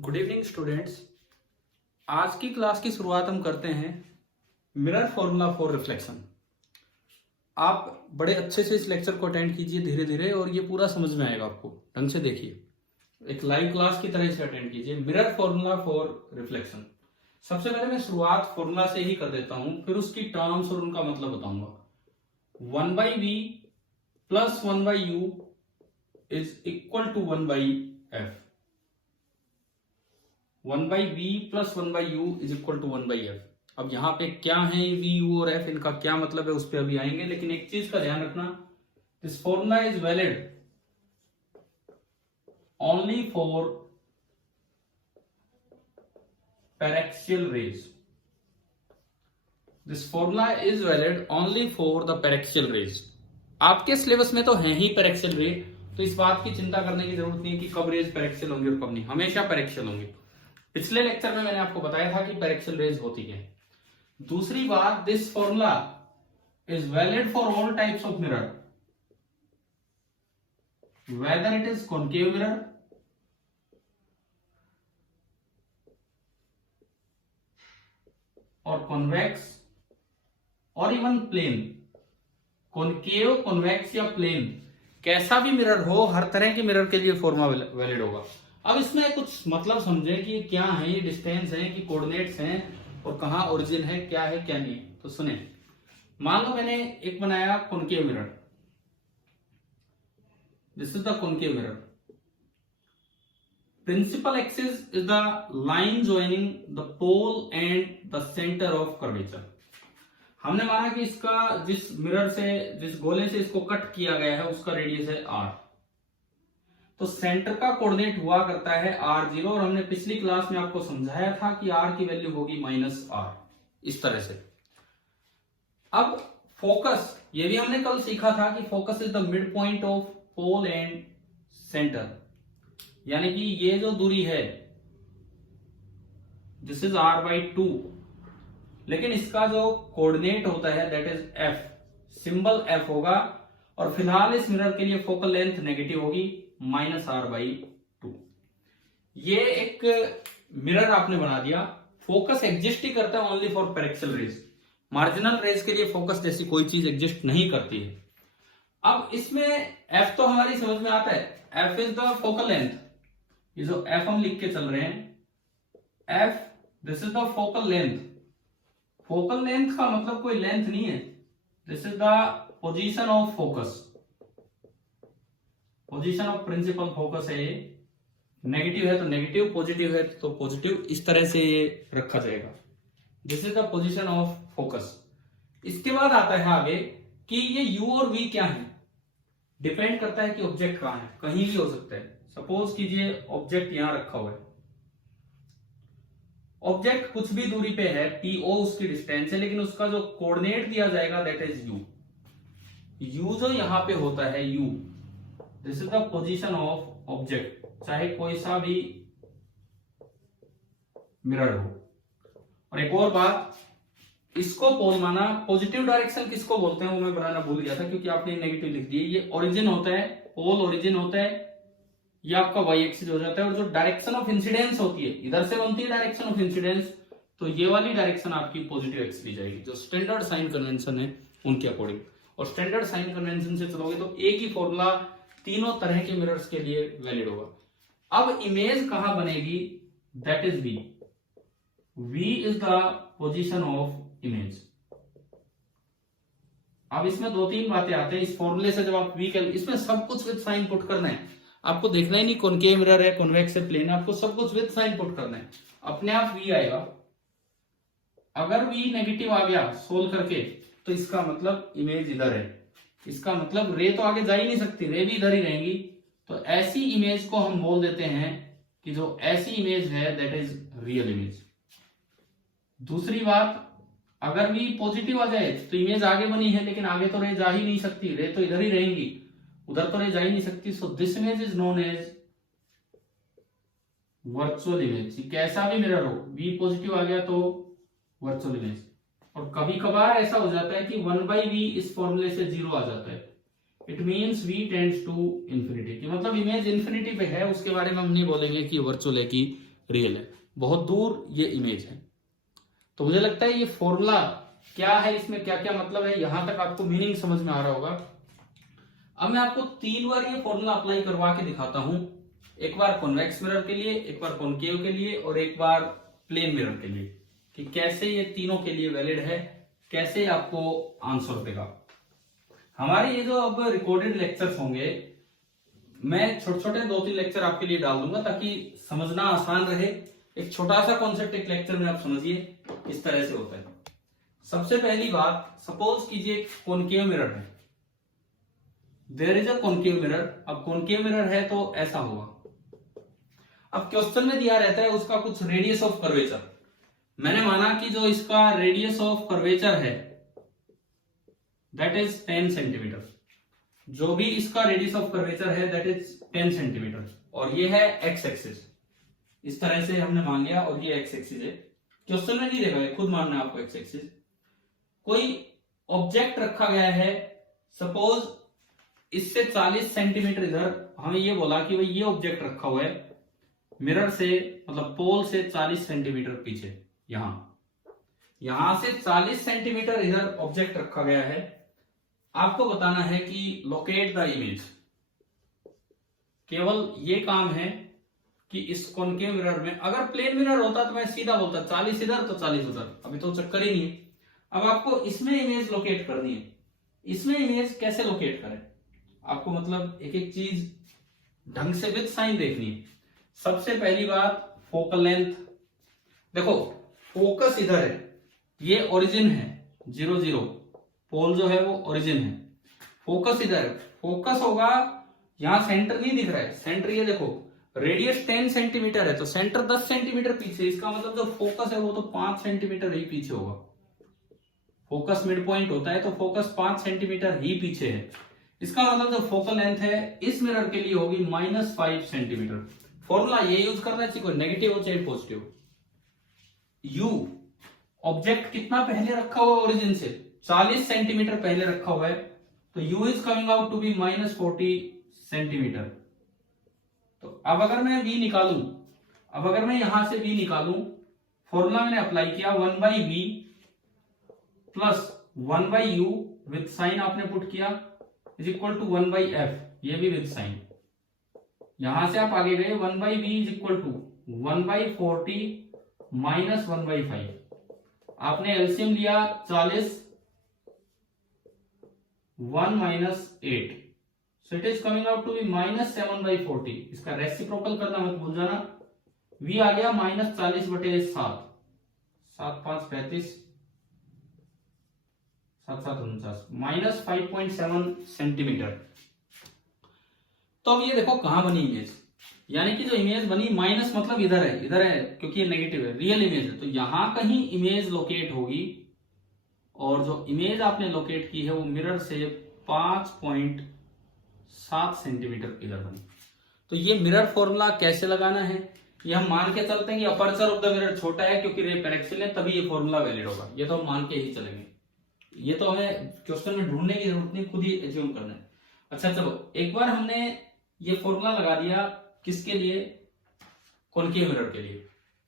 Good evening students. आज की class की शुरुआत हम करते हैं मिरर फॉर्मूला फॉर रिफ्लेक्शन। आप बड़े अच्छे से इस लेक्चर को अटेंड कीजिए धीरे धीरे और ये पूरा समझ में आएगा आपको। ढंग से देखिए, एक लाइव क्लास की तरह से अटेंड कीजिए। Mirror formula for reflection. सबसे पहले मैं शुरुआत फॉर्मूला से ही कर देता हूं, फिर उसकी टर्म्स और उनका मतलब बताऊंगा। 1/v plus 1/u is equal to 1/f। 1/v plus 1/u is equal to 1/f। अब यहां पे क्या है v, u और f, इनका क्या मतलब है उस पर अभी आएंगे, लेकिन एक चीज का ध्यान रखना, this formula is valid only for paraxial rays. This formula is valid only for the paraxial rays. आपके सिलेबस में तो है ही पैरेक्सियल रे, तो इस बात की चिंता करने की जरूरत नहीं है कि कब रेज पैरेक्सियल होंगे और कब नहीं, हमेशा पैरेक्सियल होंगे। पिछले लेक्चर में मैंने आपको बताया था कि पैरेक्सियल रेज होती है। दूसरी बात, this formula is valid for all types of mirror, whether it is concave mirror और कॉन्वेक्स और इवन प्लेन। कॉनकेव, कॉन्वेक्स या प्लेन, कैसा भी मिरर हो, हर तरह के मिरर के लिए फॉर्मूला वैलिड होगा। अब इसमें कुछ मतलब समझें कि क्या है, ये डिस्टेंस है कि कोऑर्डिनेट्स हैं और कहां ओरिजिन है, क्या है क्या नहीं। तो सुने, मान लो मैंने एक बनाया concave mirror, this is the concave mirror. Principal axis is the line joining the pole and the centre of curvature. हमने माना कि इसका जिस मिरर से, जिस गोले से इसको कट किया गया है उसका रेडियस है r, तो सेंटर का कोऑर्डिनेट हुआ करता है r0, और हमने पिछली क्लास में आपको समझाया था कि r की वैल्यू होगी -r, इस तरह से। अब फोकस, ये भी हमने कल सीखा था कि focus is the mid point of pole and centre, यानी कि ये जो दूरी है दिस इज r/2, लेकिन इसका जो कोऑर्डिनेट होता है that is f, symbol f होगा। और फिलहाल इस मिरर के लिए फोकल लेंथ नेगेटिव होगी -r/2। ये एक मिरर आपने बना दिया। फोकस एग्जिस्ट ही करता है only for paraxial rays, marginal rays के लिए फोकस जैसी कोई चीज एग्जिस्ट नहीं करती है। अब इसमें f तो हमारी समझ में आता है, f is the focal length. ये जो f हम लिख के चल रहे हैं, f this is the focal length. Focal length का मतलब कोई लेंथ नहीं है, this is the position of focus, position of principal focus है। ये नेगेटिव है तो नेगेटिव, पॉजिटिव है तो पॉजिटिव, इस तरह से ये रखा जाएगा। This is the position of focus. इसके बाद आता है आगे कि ये u और v क्या है, डिपेंड करता है कि ऑब्जेक्ट कहां है, कहीं भी हो सकता है। सपोज कीजिए ऑब्जेक्ट यहां रखा हुआ है, ऑब्जेक्ट कुछ भी दूरी पे है, PO उसकी डिस्टेंस है, लेकिन उसका जो कोऑर्डिनेट दिया जाएगा दैट इज u। u जो यहां पे होता है u, this is the position of object, चाहे कोई सा भी मिरर हो। और एक और बात, इसको पोल माना। पॉजिटिव डायरेक्शन किसको बोलते हैं वो मैं बनाना भूल गया था, क्योंकि आपने नेगेटिव लिख दिया। ये ओरिजिन होता है, पोल ओरिजिन होता है, ये आपका वाई एक्सिस हो जाता है। और जो डायरेक्शन ऑफ इंसिडेंस होती है, इधर से बनती है डायरेक्शन ऑफ इंसिडेंस, तो ये वाली डायरेक्शन आपकी पॉजिटिव एक्स ली जाएगी, जो स्टैंडर्ड साइन कन्वेंशन है उनके अकॉर्डिंग। और स्टैंडर्ड साइन कन्वेंशन से चलोगे तो एक ही फॉर्मूला तीनों तरह के मिरर्स के लिए वैलिड होगा। अब इमेज कहां बनेगी, that is v। v is the position of image. अब इसमें दो तीन बातें आते हैं इस फॉर्मूले से। जब आप v कर, इसमें सब कुछ विद साइन पुट करना है, आपको देखना ही नहीं कॉनकेव मिरर है, कॉन्वेक्स है, प्लेन है, आपको सब कुछ विद साइन पुट करना है, अपने आप v आएगा। अगर v नेगेटिव आ गया सोल्व करके, तो इसका मतलब इमेज इधर है, इसका मतलब रे तो आगे जा ही नहीं सकती, रे भी इधर ही रहेंगी। तो ऐसी इमेज को हम बोल देते हैं कि जो ऐसी इमेज है दैट इज रियल इमेज। दूसरी बात, अगर भी पॉजिटिव आ जाए तो इमेज आगे बनी है, लेकिन आगे तो रे जा ही नहीं सकती, रे तो इधर ही रहेंगी, उधर तो रे जा ही नहीं सकती। So this image is known as virtual image. कैसा भी मिरर हो, v पॉजिटिव आ गया तो वर्चुअल इमेज। और कभी कभार ऐसा हो जाता है कि 1/v इस फॉर्मूले से 0 आ जाता है, it means v tends to infinity, मतलब इमेज इंफिनिटी पे है, उसके बारे में हम नहीं बोलेंगे कि वर्चुअल है कि रियल है, बहुत दूर ये इमेज है। तो मुझे लगता है ये फॉर्मूला क्या है, इसमें क्या क्या मतलब है, यहां तक आपको मीनिंग समझ में आ रहा होगा। अब मैं आपको 3 बार ये फॉर्मूला अप्लाई करवा के दिखाता हूं, एक बार कॉन्वेक्स मिरर के लिए, एक बार कॉनकेव के लिए और एक बार प्लेन मिरर के लिए, कि कैसे ये तीनों के लिए वैलिड है, कैसे आपको आंसर देगा। हमारे ये जो अब रिकॉर्डेड लेक्चर्स होंगे, मैं छोटे छोटे 2-3 लेक्चर आपके लिए डाल दूंगा ताकि समझना आसान रहे। एक छोटा सा कॉन्सेप्ट एक लेक्चर में आप समझिए इस तरह से होता है। सबसे पहली बात, सपोज कीजिए कॉनकेव मिरर है, there is a concave mirror. अब कॉनकेव मिरर है तो ऐसा होगा। अब क्वेश्चन में दिया रहता है उसका कुछ रेडियस ऑफ कर्वेचर। मैंने माना कि जो इसका रेडियस ऑफ कर्वेचर है दैट इज 10 सेंटीमीटर। जो भी इसका रेडियस ऑफ कर्वेचर है दैट इज 10 सेंटीमीटर, और ये है एक्स एक्सिस। इस तरह से हमने मान लिया, और ये एक्स एक्सिस है। क्वेश्चन में नहीं देखा, खुद मानना है आपको एक्स एक्सिस। कोई ऑब्जेक्ट रखा गया है, सपोज इससे 40 सेंटीमीटर इधर, हमें ये बोला कि भाई ये ऑब्जेक्ट रखा हुआ है मिरर से, मतलब पोल से 40 सेंटीमीटर पीछे, यहां से 40 सेंटीमीटर इधर ऑब्जेक्ट रखा गया है। आपको बताना है कि लोकेट द इमेज। केवल ये काम है कि इस कॉनकेव मिरर में, अगर प्लेन मिरर होता तो मैं सीधा बोलता 40 इधर तो 40 उधर, अभी तो चक्कर ही नहीं है। अब आपको इसमें इमेज लोकेट करनी है। इसमें इमेज कैसे लोकेट करें, आपको मतलब एक एक चीज ढंग से विद साइन देखनी है। सबसे पहली बात, फोकल लेंथ। देखो फोकस इधर है, ये ओरिजिन है 0 0, पोल जो है वो ओरिजिन है। फोकस इधर है, फोकस होगा यहां, सेंटर नहीं दिख रहा है, सेंटर ये देखो, रेडियस 10 सेंटीमीटर है तो सेंटर 10 सेंटीमीटर पीछे, इसका मतलब जो फोकस है वो तो 5 सेंटीमीटर ही पीछे होगा। फोकस मिड पॉइंट होता है तो फोकस 5 सेंटीमीटर ही पीछे है। इसका मतलब जो फोकल लेंथ है इस मिरर के लिए होगी -5 सेंटीमीटर। फॉर्मूला ये यूज करना चाहिए, कोई नेगेटिव हो चाहे पॉजिटिव। यू ऑब्जेक्ट कितना पहले रखा हुआ है ओरिजिन से, 40 सेंटीमीटर पहले रखा हुआ है, तो u is coming out to be -40 centimetre. तो अब अगर मैं v निकालूं, अब अगर मैं यहां से v निकालूं, फॉर्मूला मैंने अप्लाई किया 1/v plus 1/u with sign आपने पुट किया इज इक्वल टू 1/f, ये भी विद साइन। यहां से आप आगे गए 1/v is equal to 1/40 minus 1/5। आपने एलसीएम लिया 40, 1 minus 8, so it is coming out to be -7/40। इसका रेसिप्रोकल करना मत भूल जाना। v आ गया -40/7, 7 5 35, 7 7 49, -5.7 सेंटीमीटर। तो अब ये देखो कहां बनी इमेज, यानी कि जो इमेज बनी, माइनस मतलब इधर है क्योंकि ये नेगेटिव है, रियल इमेज है, तो यहां कहीं इमेज लोकेट होगी। और जो इमेज आपने लोकेट की है वो मिरर से 5.7 सेंटीमीटर इधर बनी। तो ये मिरर फॉर्मूला कैसे लगाना है, ये हम मान के चलते हैं कि अपर्चर ऑफ द मिरर छोटा है क्योंकि रे पेरेक्सिल है, तभी ये फॉर्मूला वैलिड होगा। ये तो हम मान के ही चलेंगे, ये तो हमें क्वेश्चन में ढूंढने की जरूरत नहीं, खुद ही एज्यूम करना है। अच्छा चलो, एक बार हमने ये फॉर्मूला लगा दिया, किसके लिए, कॉनकेव मिरर के लिए।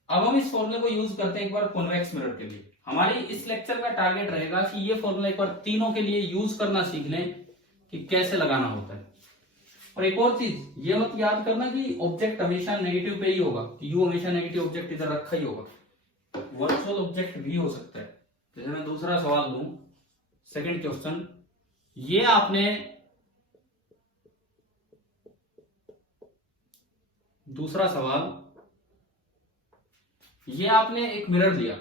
अब हम इस फॉर्मूले को यूज करते हैं एक बार कॉन्वेक्स मिरर के लिए। हमारी इस लेक्चर का टारगेट रहेगा कि ये फॉर्मूला एक बार तीनों के लिए यूज करना सीख लें कि कैसे लगाना होता है। और एक और चीज ये मत याद करना कि ऑब्जेक्ट हमेशा नेगेटिव पे ही होगा, कि यू हमेशा नेगेटिव ऑब्जेक्ट इधर रखा ही होगा, वर्चुअल ऑब्जेक्ट भी हो सकता है। जैसे मैं दूसरा सवाल लूं, सेकंड क्वेश्चन, ये आपने दूसरा सवाल, ये आपने एक मिरर लिया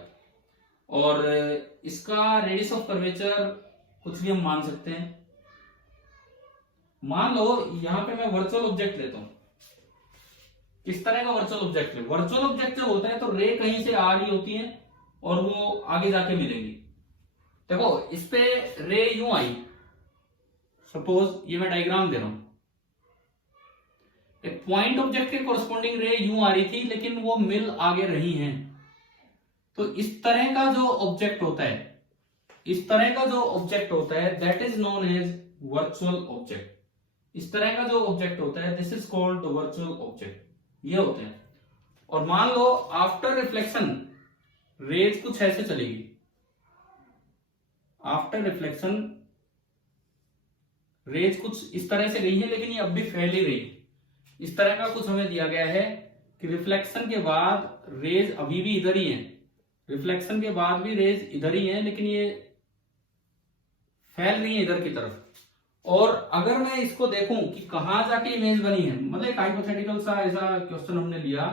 और इसका रेडियस ऑफ कर्वेचर कुछ भी हम मान सकते हैं। मान लो यहां पे मैं वर्चुअल ऑब्जेक्ट लेता हूं, किस तरह का वर्चुअल ऑब्जेक्ट ले, वर्चुअल ऑब्जेक्ट जब होता है तो रे कहीं से आ रही होती है और वो आगे जाके मिलेंगी। देखो इस पे रे यूं आई, सपोज ये मैं डायग्राम दे रहा हूं, एक पॉइंट ऑब्जेक्ट के कोरस्पॉन्डिंग रे यूं आ रही थी लेकिन वो मिल आगे रही हैं। तो इस तरह का जो ऑब्जेक्ट होता है, इस तरह का जो ऑब्जेक्ट होता है that is known as virtual object. इस तरह का जो ऑब्जेक्ट होता है this is called the virtual object, ये होते हैं। और मान लो आफ्टर रिफ्लेक्शन रेज कुछ ऐसे चलेगी, आफ्टर रिफ्लेक्शन रेज कुछ इस तरह से गई है, लेकिन ये अब भी फैल ही रही है। इस तरह का कुछ हमें दिया गया है कि रिफ्लेक्शन के बाद रेज अभी भी इधर ही है, रिफ्लेक्शन के बाद भी रेज इधर ही है, लेकिन ये फैल रही है इधर की तरफ। और अगर मैं इसको देखूं कि कहां जाके इमेज बनी है, मतलब एक हाइपोथेटिकल सा ऐसा क्वेश्चन हमने लिया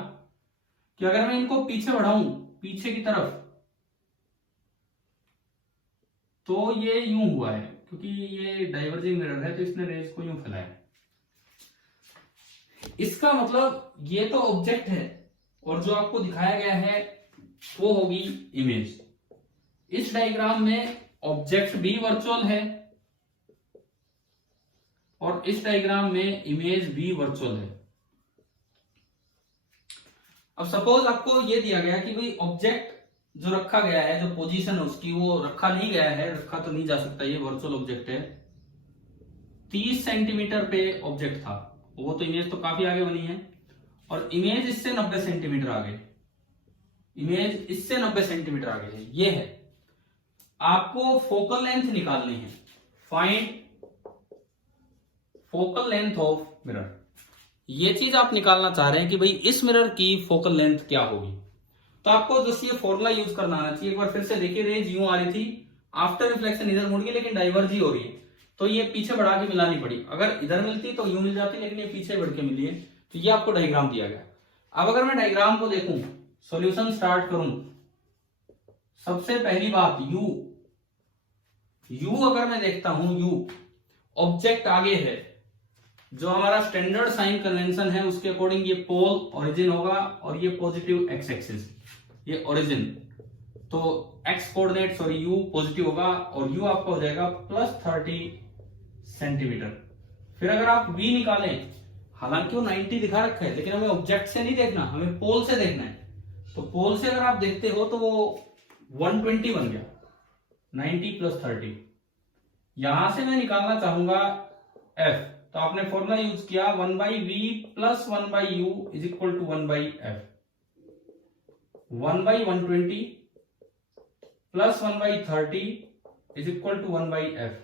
कि अगर मैं इनको पीछे बढ़ाऊं, पीछे की तरफ, तो ये यूं हुआ है, क्योंकि ये डाइवर्जिंग मिरर है तो इसने रेज को यूं फैलाया। इसका मतलब ये तो ऑब्जेक्ट है और जो आपको दिखाया गया है वो होगी इमेज। इस डायग्राम में ऑब्जेक्ट भी वर्चुअल है और इस डायग्राम में इमेज भी वर्चुअल है। अब सपोज आपको ये दिया गया कि भाई ऑब्जेक्ट जो रखा गया है, जो पोजीशन है उसकी, वो रखा नहीं गया है, रखा तो नहीं जा सकता, ये वर्चुअल ऑब्जेक्ट है। 30 सेंटीमीटर पे ऑब्जेक्ट था, वो तो इमेज तो काफी आगे बनी है, और इमेज इससे 90 सेंटीमीटर आगे, इमेज इससे 90 सेंटीमीटर आगे है, ये है। आपको फोकल लेंथ निकालनी है, find focal length of mirror. ये चीज आप निकालना चाह रहे हैं कि भाई इस मिरर की फोकल लेंथ क्या होगी। तो आपको जैसे ये फॉर्मूला यूज करना आना चाहिए। एक बार फिर से देखिए, रेज यूं आ रही थी, आफ्टर रिफ्लेक्शन इधर मुड़ गई, लेकिन डाइवर्ज ही हो रही है, तो ये पीछे बढ़ा के मिलानी पड़ी। अगर इधर मिलती तो यूं मिल जाती, लेकिन ये पीछे बढ़ के मिली है। तो ये आपको डायग्राम दिया गया। अब अगर मैं डायग्राम को देखूं, सॉल्यूशन स्टार्ट करूं, सबसे पहली बात यू अगर मैं देखता हूं, यू ऑब्जेक्ट आगे है, जो हमारा स्टैंडर्ड साइन कन्वेंशन है उसके अकॉर्डिंग ये पोल ओरिजिन होगा और ये पॉजिटिव एक्स एक्सिस, ये ओरिजिन। तो x coordinate sorry you positive होगा और यू आपका हो जाएगा +30 सेंटीमीटर। फिर अगर आप v निकालें, हालांकि वो 90 दिखा रखा है, लेकिन हमें ऑब्जेक्ट से नहीं देखना, हमें पोल से देखना है। तो पोल से अगर आप देखते हो तो वो 120 बन गया, 90 + 30। यहां से मैं निकालना चाहूंगा f, तो आपने फॉर्मूला यूज किया 1/v + 1/u = 1/f। 1/120 + 1/30 = 1/f।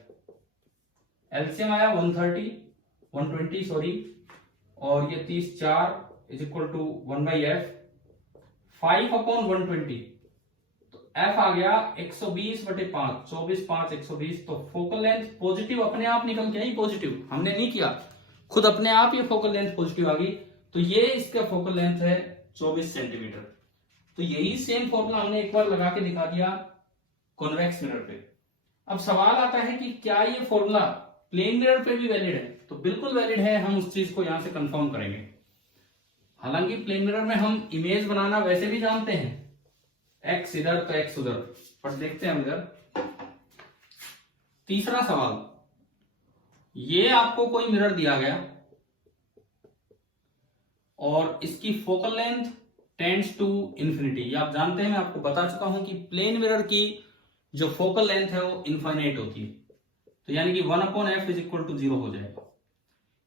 LCM आया 120 सॉरी, और ये 30 4 = 1/f। 5/120, तो f आ गया 120/5, 24 5 120। तो फोकल लेंथ पॉजिटिव अपने आप निकल के आई, पॉजिटिव हमने नहीं किया, खुद अपने आप ये फोकल लेंथ पॉजिटिव आ गई। तो ये इसका फोकल लेंथ है 24 सेंटीमीटर। तो यही सेम फॉर्मूला हमने एक बार लगा के दिखा दिया कॉन्वेक्स मिरर पे। अब सवाल आता है कि क्या ये फॉर्मूला प्लेन मिरर पे भी वैलिड है? तो बिल्कुल वैलिड है, हम उस चीज को यहां से कंफर्म करेंगे। हालांकि प्लेन मिरर में हम इमेज बनाना वैसे भी जानते हैं, एक्स इधर तो एक्स उधर, पर देखते हैं हम इधर। तीसरा सवाल, ये आपको कोई मिरर दिया गया और इसकी focal length tends to infinity. ये आप जानते हैं, मैं आपको बता चुका हूं कि प्लेन मिरर की जो फोकल लेंथ है वो इनफाइनाइट होती है, तो यानी कि 1/f = 0 हो जाएगा।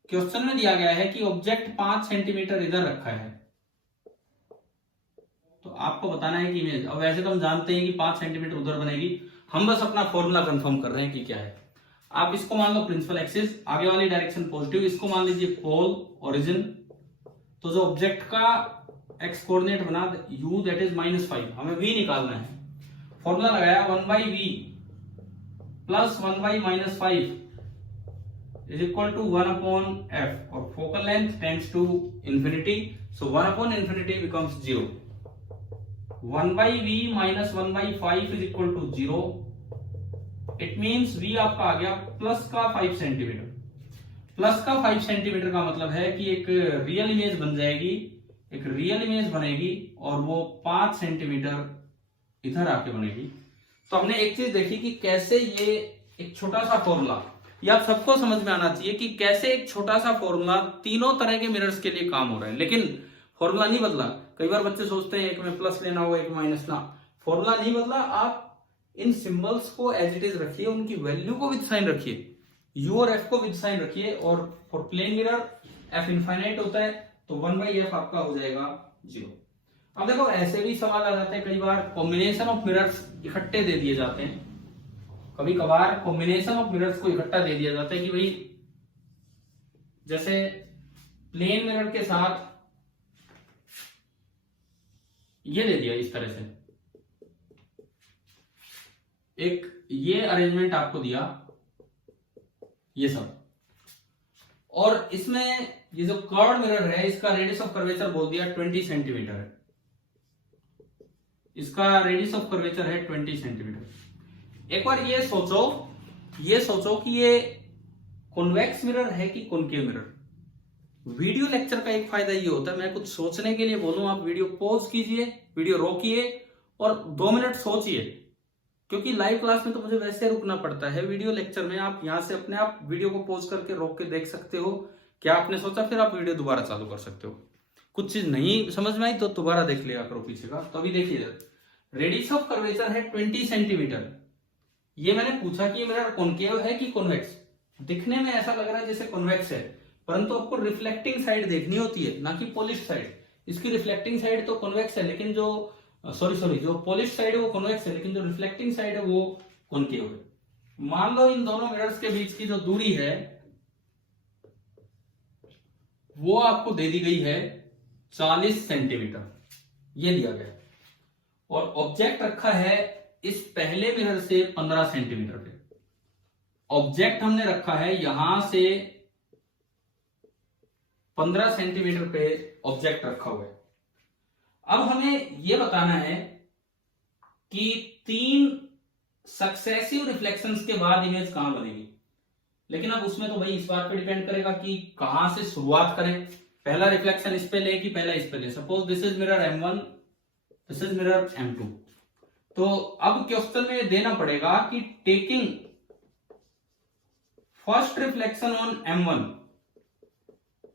क्वेश्चन में दिया गया है कि ऑब्जेक्ट 5 सेंटीमीटर इधर रखा है, तो आपको बताना है कि इमेज। अब वैसे तो हम जानते हैं कि 5 सेंटीमीटर उधर बनेगी, हम बस अपना फॉर्मूला कंफर्म कर रहे हैं कि क्या है। आप इसको मान लो प्रिंसिपल एक्सिस, आगे वाली डायरेक्शन पॉजिटिव, इसको मान लीजिए पोल ओरिजिन। तो जो ऑब्जेक्ट का एक्स कोऑर्डिनेट बना u दैट इज -5, हमें v निकालना है। फॉर्मूला लगाया 1/v + 1/-5 = 1/f, और focal length tends to infinity, so 1/∞ becomes 0। 1/v - 1/5 = 0। It means v आपका आ गया +5 सेंटीमीटर। +5 सेंटीमीटर का मतलब है कि एक रियल इमेज बन जाएगी, एक रियल इमेज बनेगी और वो 5 सेंटीमीटर इधर आके बनेगी। तो हमने एक चीज देखी कि कैसे ये एक छोटा सा फॉर्मूला, ये आप सबको समझ में आना चाहिए कि कैसे एक छोटा सा फॉर्मूला तीनों तरह के मिरर्स के लिए काम हो रहा है, लेकिन फॉर्मूला नहीं बदला। कई बार बच्चे सोचते हैं एक में प्लस लेना होगा एक में माइनस, ना, फॉर्मूला नहीं बदला। आप इन सिंबल्स को एज इट इज रखिए, उनकी वैल्यू को विद साइन रखिए, u और f को विद साइन रखिए, और for plane mirror f infinite होता है, तो 1/f आपका हो जाएगा 0। अब देखो ऐसे भी सवाल आ जाते हैं कई बार, कॉम्बिनेशन ऑफ मिरर्स इकट्ठे दे दिए जाते हैं, कभी कभार कॉम्बिनेशन ऑफ मिरर्स को इकट्ठा दे दिया जाता है कि भाई जैसे प्लेन मिरर के साथ ये दे दिया इस तरह से, एक ये अरेंजमेंट आपको दिया ये सब, और इसमें ये जो कर्व्ड मिरर है इसका रेडियस ऑफ कर्वेचर बोल दिया 20 सेंटीमीटर है, इसका रेडियस ऑफ कर्वेचर है 20 सेंटीमीटर। एक बार ये सोचो कि ये कॉन्वेक्स मिरर है कि कॉनकेव मिरर। वीडियो लेक्चर का एक फायदा ये होता है, मैं कुछ सोचने के लिए बोलूं, आप वीडियो पॉज कीजिए, वीडियो रोकिए और 2 मिनट सोचिए, क्योंकि लाइव क्लास में तो मुझे वैसे रुकना पड़ता है। वीडियो लेक्चर में आप यहां से अपने आप वीडियो को पॉज करके रोक के देख सकते हो क्या आपने सोचा, फिर आप वीडियो दोबारा चालू कर सकते हो। कुछ चीज नहीं समझ में आई तो दोबारा देख लिया करो पीछे का। तो अभी देखिए रेडियस ऑफ कर्वेचर है 20 सेंटीमीटर। ये मैंने पूछा कि मेरा कॉनकेव है कि कॉन्वेक्स। दिखने में ऐसा लग रहा है जैसे कॉन्वेक्स है, परंतु आपको रिफ्लेक्टिंग साइड देखनी होती है, ना कि पॉलिश साइड। इसकी रिफ्लेक्टिंग साइड तो कॉन्वेक्स है, लेकिन जो जो पॉलिश साइड है वो कॉन्वेक्स है, लेकिन जो रिफ्लेक्टिंग साइड है वो कॉनकेव है। मान लो इन दोनों मिरर्स के बीच की जो दूरी है वो आपको दे दी गई है 40 सेंटीमीटर, ये दिया गया, और ऑब्जेक्ट रखा है इस पहले मिरर से 15 सेंटीमीटर पे। ऑब्जेक्ट हमने रखा है यहां से 15 सेंटीमीटर पे ऑब्जेक्ट रखा हुआ है। अब हमें यह बताना है कि 3 सक्सेसिव रिफ्लेक्शंस के बाद इमेज कहां बनेगी। लेकिन अब उसमें तो भाई इस बात पे डिपेंड करेगा कि कहां से शुरुआत करें, पहला रिफ्लेक्शन इस पे ले कि पहला इस पे ले। Suppose this is mirror M1, this is mirror M2। तो अब क्वेश्चन में देना पड़ेगा कि taking first reflection on M1,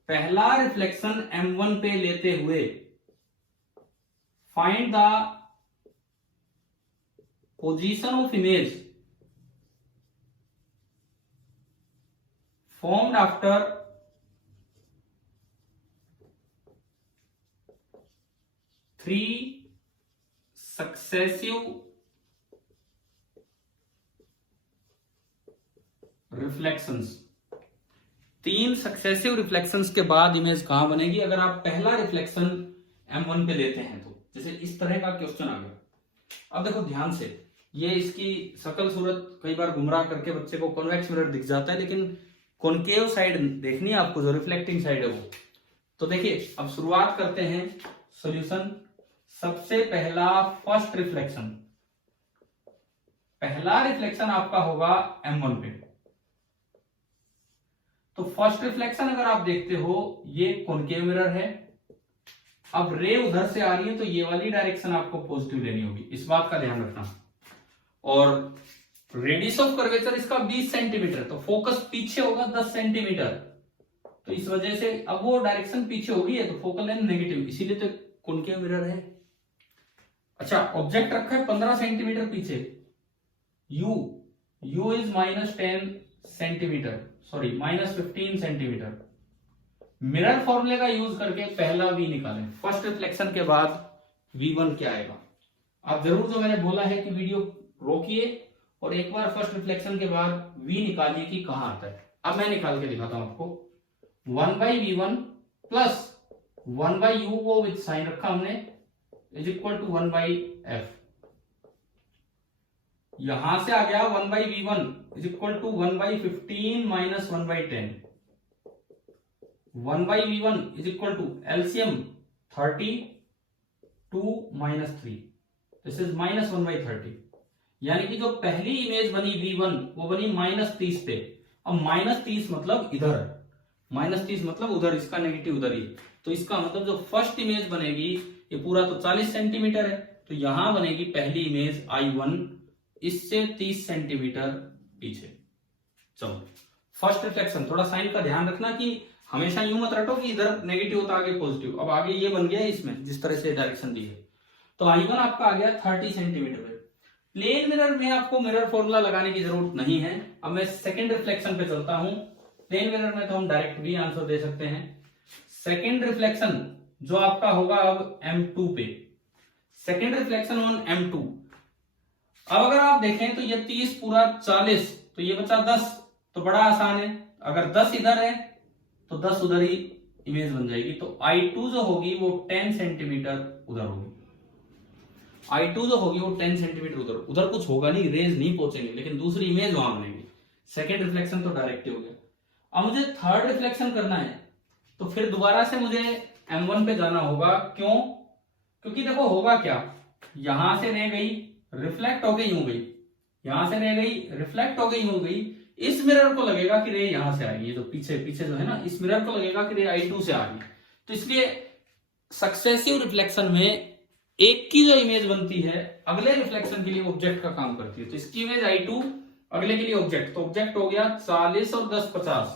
पहला रिफ्लेक्शन M1 पे लेते हुए find the position of image formed after three successive reflections. 3 successive reflections के बाद इमेज कहां बनेगी अगर आप पहला रिफ्लेक्शन M1 पे लेते हैं तो। जैसे इस तरह का क्वेश्चन आ गया। अब देखो ध्यान से, ये इसकी शकल सूरत कई बार गुमराह करके बच्चे को कॉन्वेक्स मिरर दिख जाता है, लेकिन कॉनकेव साइड देखनी है आपको, जो रिफ्लेक्टिंग साइड है वो। तो देखिए अब शुरुआत करते हैं सॉल्यूशन। सबसे पहला फर्स्ट रिफ्लेक्शन, पहला रिफ्लेक्शन आपका होगा M1 पे। तो फर्स्ट रिफ्लेक्शन अगर आप देखते हो ये कॉनकेव मिरर है। अब रे उधर से आ रही है तो ये वाली डायरेक्शन आपको पॉजिटिव लेनी होगी, इस बात का ध्यान रखना। और रेडियस ऑफ कर्वेचर इसका 20 सेंटीमीटर, तो फोकस पीछे होगा 10 सेंटीमीटर। तो इस वजह से अब वो डायरेक्शन पीछे हो गई है तो फोकल लेंथ नेगेटिव, इसीलिए तो कॉनकेव मिरर है। अच्छा, ऑब्जेक्ट रखा है 15 सेंटीमीटर पीछे, u is -10 centimetre, sorry -15 centimetre. Mirror फॉर्मूले का यूज करके पहला v निकालें। फर्स्ट रिफ्लेक्शन के बाद v1 क्या आएगा। आप जरूर जो मैंने बोला है कि वीडियो रोकिए और एक बार फर्स्ट रिफ्लेक्शन के बाद v निकालिए कि कहां आता है। अब मैं निकाल के दिखाता हूं आपको। 1/v1 प्लस 1/u को विद साइन रखा हमने इज इक्वल टू 1/f। यहां से आ गया 1/v1 is equal to 1/15 minus 1/10। 1/v1 is equal to LCM 32 minus 3, this is -1/30। यानी कि जो पहली इमेज बनी v1 वो बनी -30 पे। अब -30 मतलब इधर, -30 मतलब उधर, इसका नेगेटिव उधर ही। तो इसका मतलब जो फर्स्ट इमेज बनेगी, ये पूरा तो 40 सेंटीमीटर है, तो यहां बनेगी पहली इमेज I1 इससे 30 सेंटीमीटर पीछे। चलो फर्स्ट रिफ्लेक्शन, थोड़ा साइन का ध्यान रखना कि हमेशा यूं मत रटो कि इधर नेगेटिव होता आगे पॉजिटिव। अब आगे ये बन गया इसमें जिस तरह से डायरेक्शन दी है। तो I1 आपका आ गया 30 सेंटीमीटर पे। प्लेन मिरर में आपको मिरर फॉर्मूला लगाने की जरूरत नहीं है। अब मैं सेकंड रिफ्लेक्शन पे चलता हूं। प्लेन मिरर में तो हम डायरेक्ट भी आंसर दे सकते हैं। सेकंड रिफ्लेक्शन जो आपका होगा अब M2 पे, सेकेंड रिफ्लेक्शन ऑन M2। अब अगर आप देखें तो ये 30 पूरा 40, तो ये बचा 10, तो बड़ा आसान है, अगर 10 इधर है तो 10 उधर ही इमेज बन जाएगी। तो I2 जो होगी वो 10 सेंटीमीटर उधर होगी, I2 जो होगी वो 10 सेंटीमीटर उधर कुछ होगा नहीं, रेज नहीं पहुंचेंगे, लेकिन दूसरी इमेज वहां बनेगी। सेकेंड रिफ्लेक्शन तो डायरेक्ट हो गया। अब मुझे थर्ड रिफ्लेक्शन करना है, तो फिर दोबारा से मुझे M1 पे जाना होगा। क्यों? क्योंकि देखो होगा क्या, यहां से रह गई रिफ्लेक्ट हो गई, यूं गई, यहां से रह गई रिफ्लेक्ट हो गई, यूं गई। इस मिरर को लगेगा कि रे यहां से आ गई, ये जो पीछे पीछे जो है ना, इस मिरर को लगेगा कि रे I2 से आ गई। तो इसलिए सक्सेसिव रिफ्लेक्शन में एक की जो इमेज बनती है अगले रिफ्लेक्शन के लिए ऑब्जेक्ट का काम करती है। तो इसकी इमेज I2, अगले के लिए ऑब्जेक्ट, तो ऑब्जेक्ट हो गया 40 और 10 50।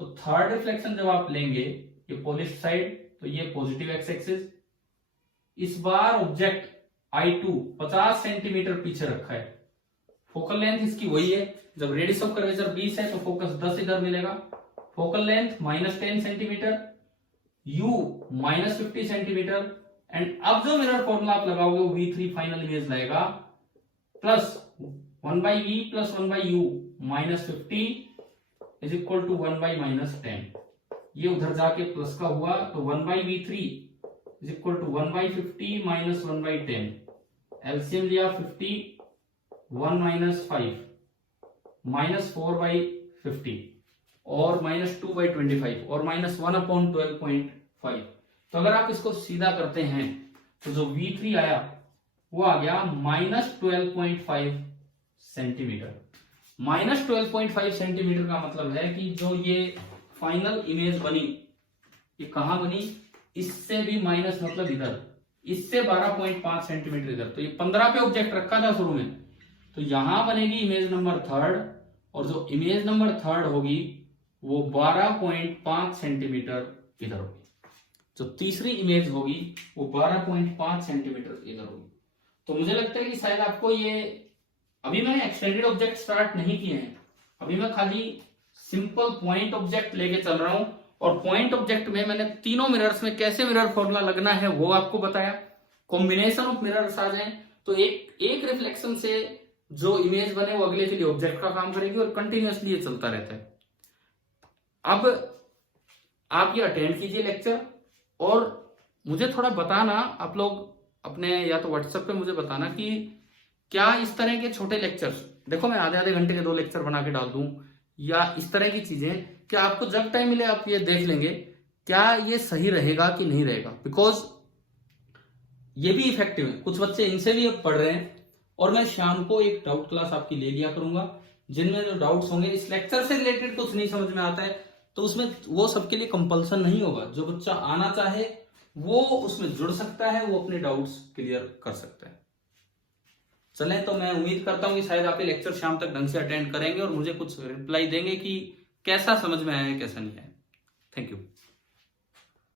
तो थर्ड रिफ्लेक्शन जब आप लेंगे ये पॉलिश साइड, तो ये पॉजिटिव एक्स एक्सिस, इस बार ऑब्जेक्ट I2 50 सेंटीमीटर पीछे रखा है, फोकल लेंथ इसकी वही है। जब रेडियस ऑफ कर्वेचर 20 है तो फोकस 10 इधर मिलेगा, focal length -10 centimetre, U -50 centimetre. And अब जो मिरर फॉर्मूला आप लगाओगे वो V3 फाइनल इमेज लाएगा, plus 1/V plus 1/U -50 is equal to 1/-10। ये उधर जाके प्लस का हुआ, तो 1/V3 is equal to 1/50 minus 1/10। LCM लिया 50, 1 - 5 -4/50 और -2/25 और -1/12.5। तो अगर आप इसको सीधा करते हैं तो जो V3 आया वो आ गया -12.5 सेंटीमीटर। -12.5 सेंटीमीटर का मतलब है कि जो ये फाइनल इमेज बनी, ये कहां बनी, इससे भी माइनस मतलब इधर, इससे 12.5 सेंटीमीटर इधर। तो ये 15 पे ऑब्जेक्ट रखा था शुरू में, तो यहां बनेगी इमेज नंबर थर्ड, और जो इमेज नंबर थर्ड होगी वो 12.5 सेंटीमीटर इधर होगी। जो तीसरी इमेज होगी वो 12.5 सेंटीमीटर इधर होगी। तो मुझे लगता है कि शायद आपको ये, अभी मैंने एक्सटेंडेड ऑब्जेक्ट स्टार्ट नहीं किए हैं, अभी मैं खाली सिंपल पॉइंट ऑब्जेक्ट लेके चल रहा हूं, और पॉइंट ऑब्जेक्ट में मैंने तीनों मिरर्स में कैसे मिरर फॉर्मूला लगना है वो आपको बताया। कॉम्बिनेशन ऑफ मिरर्स आ जाए तो एक रिफ्लेक्शन से जो इमेज बने वो अगले के लिए ऑब्जेक्ट का काम करेगी, और कंटिन्यूअसली ये चलता रहता है। अब आप ये अटेंड कीजिए लेक्चर, और मुझे थोड़ा बताना, आप लोग अपने या तो व्हाट्सएप पे मुझे बताना कि क्या इस तरह के छोटे लेक्चर्स, देखो मैं आधे घंटे के 2 लेक्चर बना के डाल दूं, या इस तरह की चीजें, क्या आपको जब टाइम मिले आप ये देख लेंगे, क्या ये सही रहेगा कि नहीं रहेगा। बिकॉज ये भी इफेक्टिव है, कुछ बच्चे इनसे भी अब पढ़ रहे हैं, और मैं शाम को एक डाउट क्लास आपकी ले लिया करूंगा, जिनमें जो डाउट्स होंगे इस लेक्चर से रिलेटेड कुछ नहीं समझ में आता है तो उसमें वो सबके लिए कंपल्सन नहीं होगा। जो बच्चा आना चाहे वो उसमें जुड़ सकता है, वो अपने डाउट्स क्लियर कर सकता है। चले, तो मैं उम्मीद करता हूं कि शायद आप ये लेक्चर शाम तक ढंग से अटेंड करेंगे और मुझे कुछ रिप्लाई देंगे कि कैसा समझ में आया है, कैसा नहीं आया। Thank you.